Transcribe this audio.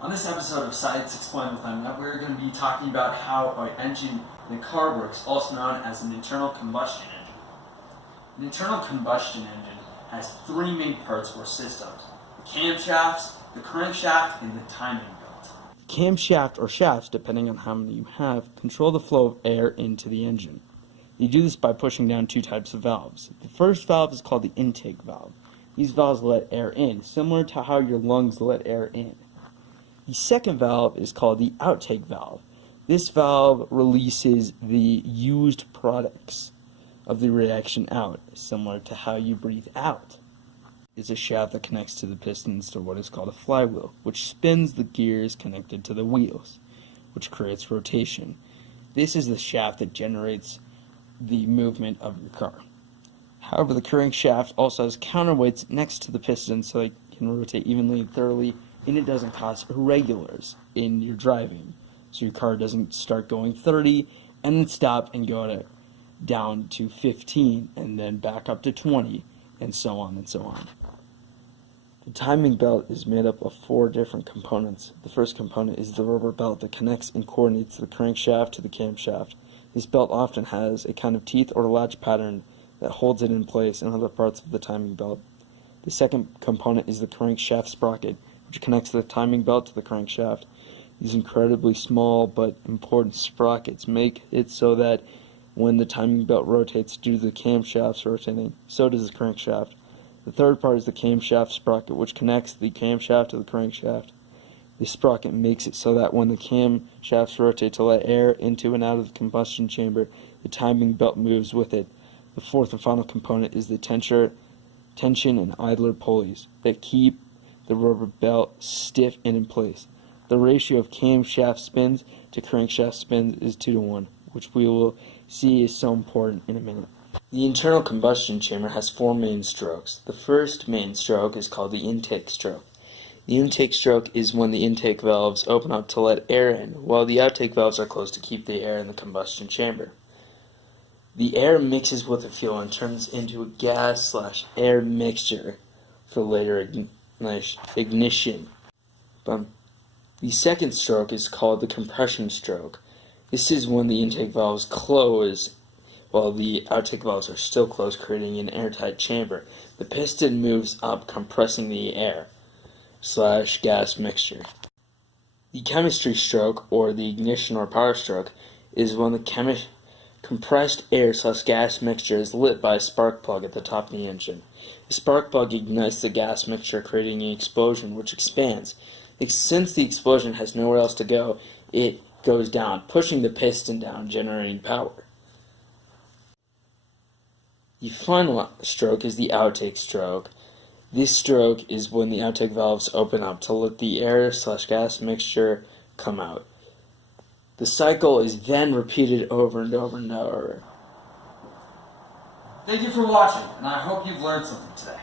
On this episode of Science Explained with Emma, we're going to be talking about how an engine in a car works, also known as an internal combustion engine. An internal combustion engine has three main parts or systems: the camshafts, the crankshaft, and the timing belt. Camshaft or shafts, depending on how many you have, control the flow of air into the engine. You do this by pushing down two types of valves. The first valve is called the intake valve. These valves let air in, similar to how your lungs let air in. The second valve is called the outtake valve. This valve releases the used products of the reaction out, similar to how you breathe out. It's a shaft that connects to the pistons to what is called a flywheel, which spins the gears connected to the wheels, which creates rotation. This is the shaft that generates the movement of your car. However, the crankshaft also has counterweights next to the piston so it can rotate evenly and thoroughly, and it doesn't cause irregulars in your driving. So your car doesn't start going 30 and then stop and go down to 15 and then back up to 20 and so on and so on. The timing belt is made up of four different components. The first component is the rubber belt that connects and coordinates the crankshaft to the camshaft. This belt often has a kind of teeth or latch pattern that holds it in place in other parts of the timing belt. The second component is the crankshaft sprocket, which connects the timing belt to the crankshaft. These incredibly small but important sprockets make it so that when the timing belt rotates due to the camshafts rotating, so does the crankshaft. The third part is the camshaft sprocket, which connects the camshaft to the crankshaft. This sprocket makes it so that when the camshafts rotate to let air into and out of the combustion chamber, the timing belt moves with it. The fourth and final component is the tension and idler pulleys that keep the rubber belt stiff and in place. The ratio of camshaft spins to crankshaft spins is 2-to-1, which we will see is so important in a minute. The internal combustion chamber has four main strokes. The first main stroke is called the intake stroke. The intake stroke is when the intake valves open up to let air in, while the outtake valves are closed to keep the air in the combustion chamber. The air mixes with the fuel and turns into a gas/air mixture for later ignition. The second stroke is called the compression stroke. This is when the intake valves close while the outtake valves are still closed, creating an airtight chamber. The piston moves up, compressing the air/gas mixture. The chemistry stroke, or the ignition or power stroke, is when the compressed air/gas mixture is lit by a spark plug at the top of the engine. The spark plug ignites the gas mixture, creating an explosion which expands. Since the explosion has nowhere else to go, it goes down, pushing the piston down, generating power. The final stroke is the outtake stroke. This stroke is when the outtake valves open up to let the air/gas mixture come out. The cycle is then repeated over and over and over. Thank you for watching, and I hope you've learned something today.